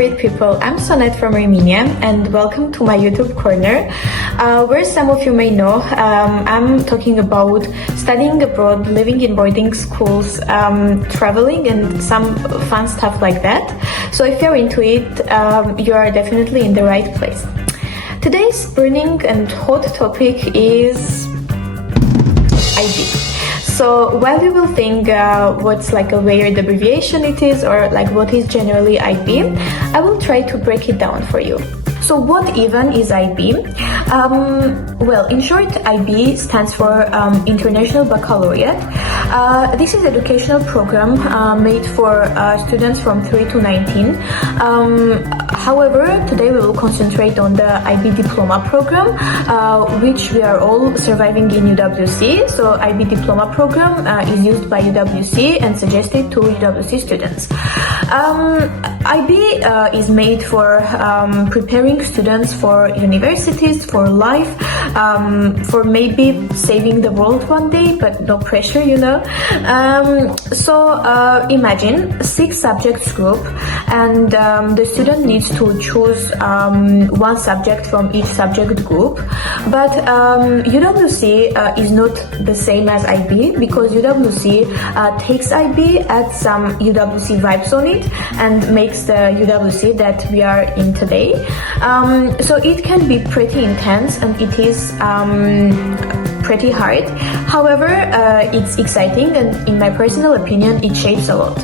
favorite people, I'm Sonet from Armenia and welcome to my YouTube corner, where some of you may know I'm talking about studying abroad, living in boarding schools, traveling and some fun stuff like that. So if you're into it, you are definitely in the right place. Today's burning and hot topic is IB. So while you will think what's like a weird abbreviation it is, or like what is generally IB, I will try to break it down for you. So what even is IB? Well, in short, IB stands for International Baccalaureate. This is an educational program made for students from 3 to 19. However, today we will concentrate on the IB diploma program, which we are all surviving in UWC. So IB diploma program is used by UWC and suggested to UWC students. IB is made for preparing students for universities, for life, for maybe saving the world one day, but no pressure, you know. So imagine 6 subjects group, and the student needs to choose one subject from each subject group. But UWC is not the same as IB, because UWC takes IB, adds some UWC vibes on it, and makes the UWC that we are in today. So it can be pretty intense and it is pretty hard. However, it's exciting and in my personal opinion, it shapes a lot.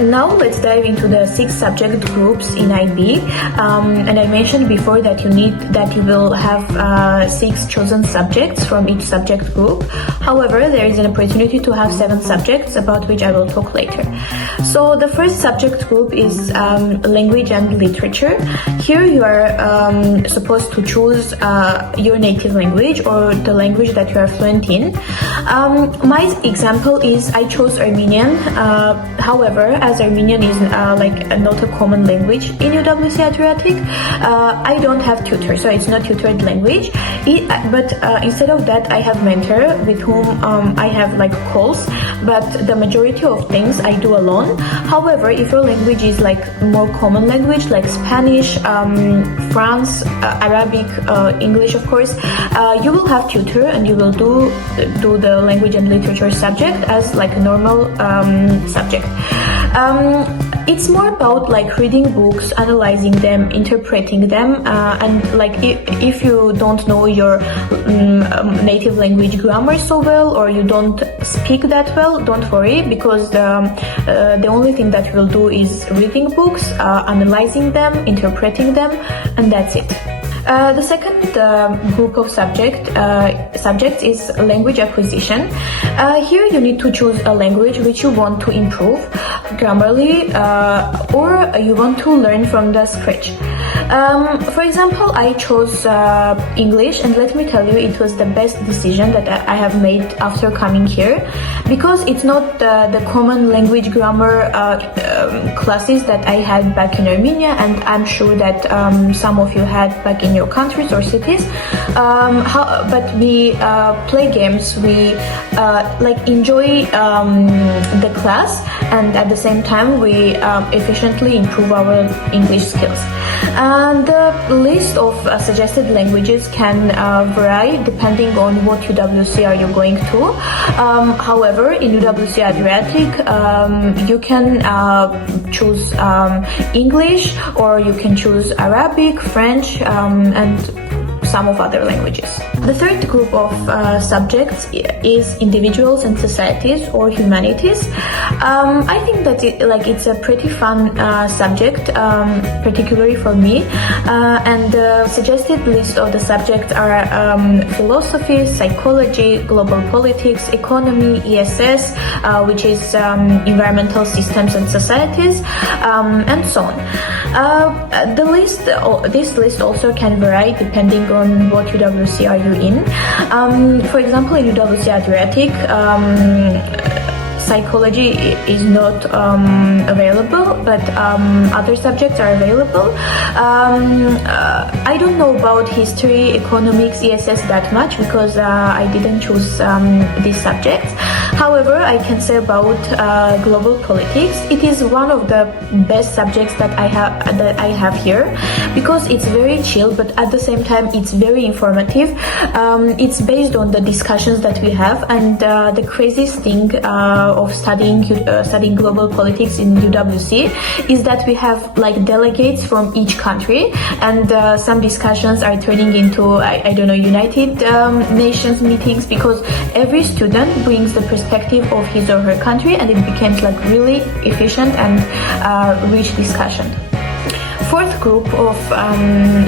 Now let's dive into the 6 subject groups in IB, and I mentioned before that you will have 6 chosen subjects from each subject group. However, there is an opportunity to have 7 subjects, about which I will talk later. So the first subject group is language and literature. Here you are supposed to choose your native language or the language that you are fluent in. My example is I chose Armenian. However, as Armenian is like not a common language in UWC Adriatic, I don't have tutor, so it's not tutored language. But instead of that, I have mentor with whom I have like calls, but the majority of things I do alone. However, if your language is like more common language like Spanish, France, Arabic, English, of course, you will have tutor and you will do the language and literature subject as like a normal subject. It's more about like reading books, analyzing them, interpreting them, and like if you don't know your native language grammar so well, or you don't speak that well, don't worry, because the only thing that you will do is reading books, analyzing them, interpreting them, and that's it. The second group of subjects is language acquisition. Here you need to choose a language which you want to improve grammarly, or you want to learn from the scratch. For example, I chose English, and let me tell you, it was the best decision that I have made after coming here, because it's not the common language grammar classes that I had back in Armenia, and I'm sure that some of you had back in your countries or cities. But we play games, we like enjoy the class, and at the same time we efficiently improve our English skills. And the list of suggested languages can vary depending on what UWC are you going to. However, in UWC Adriatic, you can choose English, or you can choose Arabic, French, and some of other languages. The third group of subjects is individuals and societies, or humanities. I think that it's a pretty fun subject, particularly for me. And the suggested list of the subjects are philosophy, psychology, global politics, economy, ESS, which is environmental systems and societies, and so on. This list also can vary depending on what UWC are you in. For example, in UWC Adriatic, psychology is not available, but other subjects are available. I don't know about history, economics, ESS that much, because I didn't choose these subjects. However, I can say about global politics, it is one of the best subjects that I have here, because it's very chill, but at the same time it's very informative. It's based on the discussions that we have, and the craziest thing of studying global politics in UWC is that we have like delegates from each country, and some discussions are turning into I don't know, United Nations meetings, because every student brings the perspective of his or her country, and it becomes like really efficient and rich discussion. Fourth group of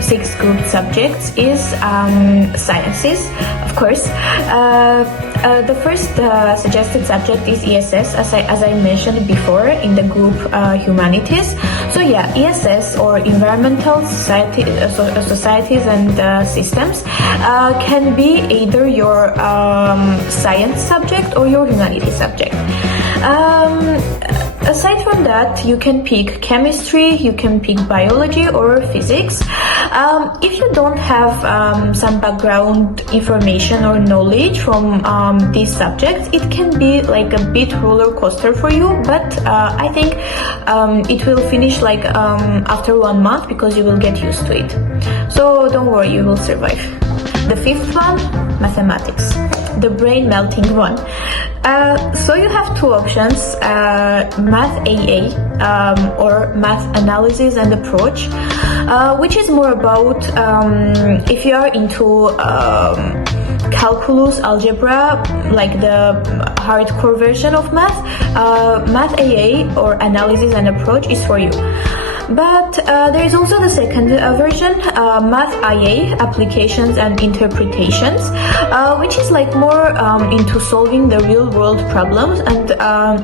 6 grouped subjects is sciences, of course. The first suggested subject is ESS, as I mentioned before, in the group Humanities. So yeah, ESS, or Environmental Societies and Systems, can be either your science subject or your humanities subject. Aside from that, you can pick chemistry, you can pick biology or physics. If you don't have some background information or knowledge from these subjects, it can be like a bit roller coaster for you, but I think it will finish like after 1 month, because you will get used to it. So don't worry, you will survive. The fifth one, mathematics, the brain melting one. So you have 2 options, Math AA or Math Analysis and Approach, which is more about if you are into calculus, algebra, like the hardcore version of math, Math AA or Analysis and Approach is for you. But there is also the second version, Math IA, Applications and Interpretations, which is like more into solving the real world problems, and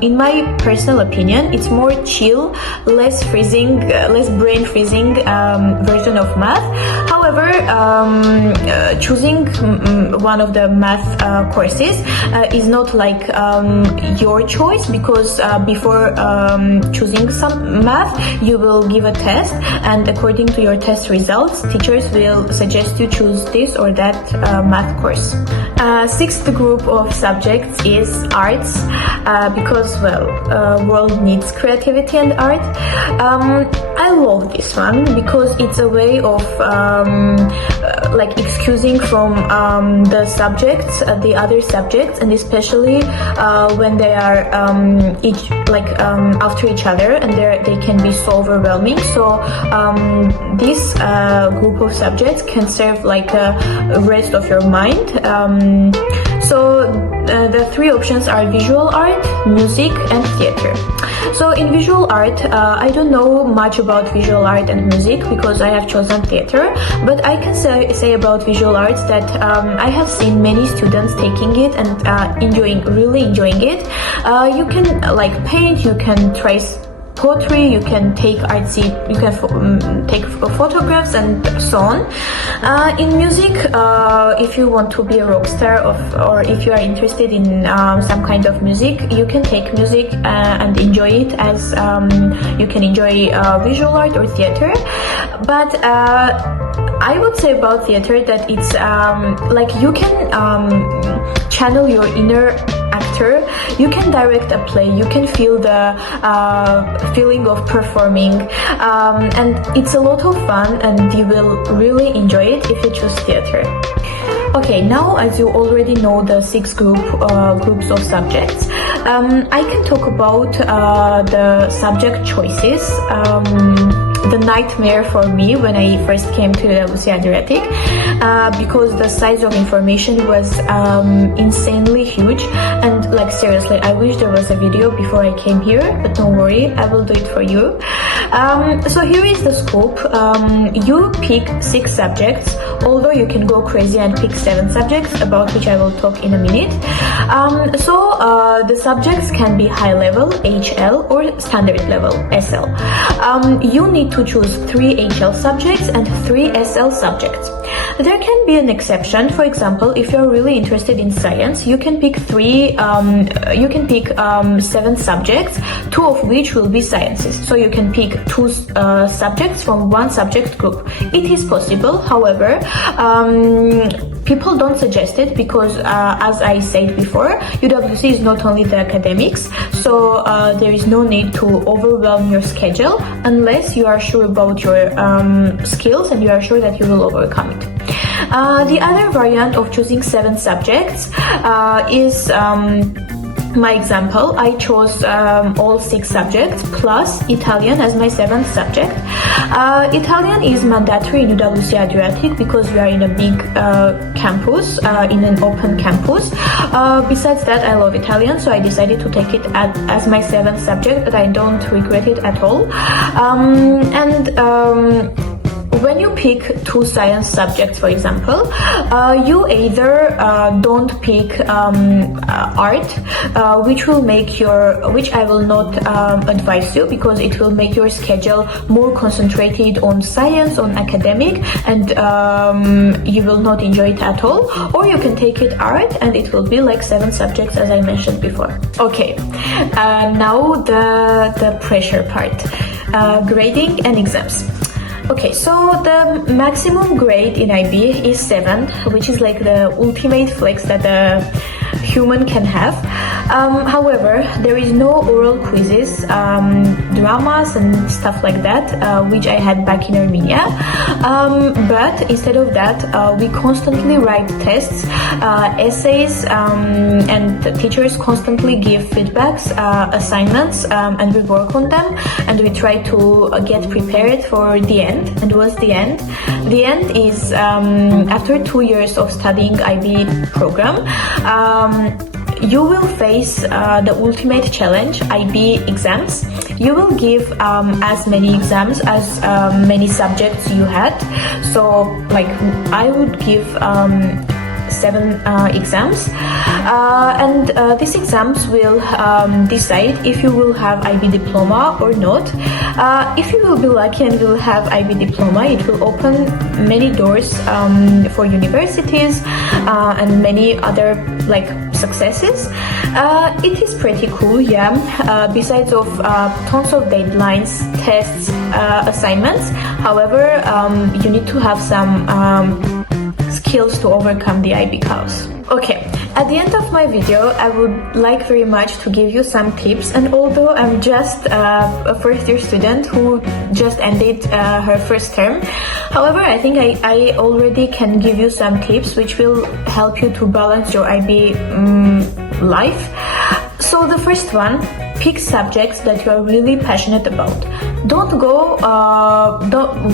in my personal opinion, it's more chill, less brain freezing version of math. However, choosing one of the math courses is not like your choice, because before choosing some math, you will give a test, and according to your test results, teachers will suggest you choose this or that math course. Sixth group of subjects is arts, because world needs creativity and art. I love this one because it's a way of like excusing from the subjects, the other subjects, and especially when they are each after each other, and they can be so overwhelming. So this group of subjects can serve like a rest of your mind. So the 3 options are visual art, music and theater. So in visual art, I don't know much about visual art and music because I have chosen theater, but I can say about visual arts that I have seen many students taking it and really enjoying it. You can like paint, you can trace poetry, you can take artsy, you can take photographs and so on. In music, if you want to be a rock star or if you are interested in some kind of music, you can take music and enjoy it as you can enjoy visual art or theater. But I would say about theater that it's like you can channel your inner actor, you can direct a play, you can feel the feeling of performing, and it's a lot of fun, and you will really enjoy it if you choose theater. Okay, now as you already know the 6 groups of subjects, I can talk about the subject choices. The nightmare for me when I first came to UWC Adriatic, because the size of information was insanely huge, and like seriously, I wish there was a video before I came here, but don't worry, I will do it for you. So here is the scope. You pick 6 subjects, although you can go crazy and pick 7 subjects, about which I will talk in a minute. So the subjects can be high level, HL, or standard level, SL. You need to choose 3 HL subjects and 3 SL subjects. There can be an exception. For example, if you're really interested in science, you can pick 7 subjects, 2 of which will be sciences. So you can pick 2 subjects from 1 subject group. It is possible. However, people don't suggest it because, as I said before, UWC is not only the academics, so there is no need to overwhelm your schedule unless you are sure about your skills and you are sure that you will overcome it. The other variant of choosing 7 subjects is my example. I chose all 6 subjects plus Italian as my 7th subject. Italian is mandatory in UWC Adriatic because we are in a big campus, in an open campus. Besides that, I love Italian, so I decided to take it as my 7th subject, but I don't regret it at all. When you pick 2 science subjects, for example, you either don't pick art, which I will not advise you because it will make your schedule more concentrated on science, on academic, and you will not enjoy it at all. Or you can take it art and it will be like 7 subjects as I mentioned before. Okay, now the pressure part, grading and exams. Okay, so the maximum grade in IB is 7, which is like the ultimate flex that a human can have. However, there is no oral quizzes, dramas and stuff like that, which I had back in Armenia. But instead of that, we constantly write tests, essays, and the teachers constantly give feedbacks, assignments, and we work on them, and we try to get prepared for the end. And what's the end? The end is after 2 years of studying IB program, you will face the ultimate challenge, IB exams. You will give as many exams as many subjects you had. So like I would give 7 exams, and these exams will decide if you will have IB diploma or not. If you will be lucky and will have IB diploma, it will open many doors for universities and many other like successes. It is pretty cool, yeah. Besides of tons of deadlines, tests, assignments. However, you need to have some skills to overcome the IB chaos. Okay, at the end of my video, I would like very much to give you some tips, and although I'm just a first-year student who just ended her first term, however, I think I already can give you some tips which will help you to balance your IB life. So the first one, pick subjects that you are really passionate about. Don't go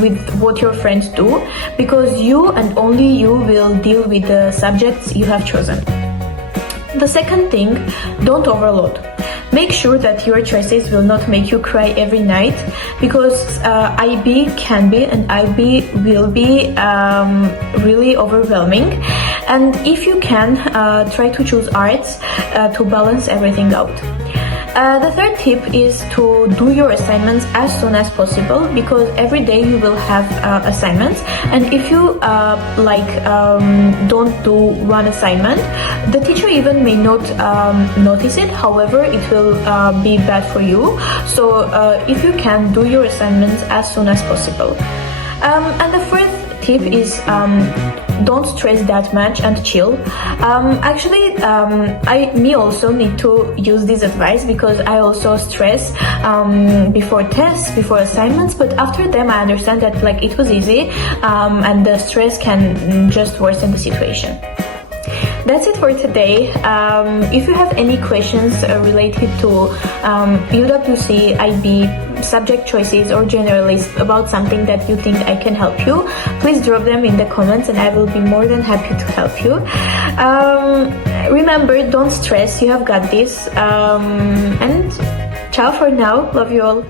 with what your friends do, because you and only you will deal with the subjects you have chosen. The second thing, don't overload. Make sure that your choices will not make you cry every night, because IB can be and IB will be really overwhelming. And if you can, try to choose arts to balance everything out. The third tip is to do your assignments as soon as possible, because every day you will have assignments, and if you don't do one assignment, the teacher even may not notice it. However, it will be bad for you. So if you can, do your assignments as soon as possible. And the fourth tip is don't stress that much and chill. Actually, me also need to use this advice, because I also stress before tests, before assignments, but after them I understand that like it was easy, and the stress can just worsen the situation. That's it for today. If you have any questions related to UWC, IB, subject choices, or generally about something that you think I can help you, please drop them in the comments and I will be more than happy to help you. Remember, don't stress, you have got this. And ciao for now. Love you all.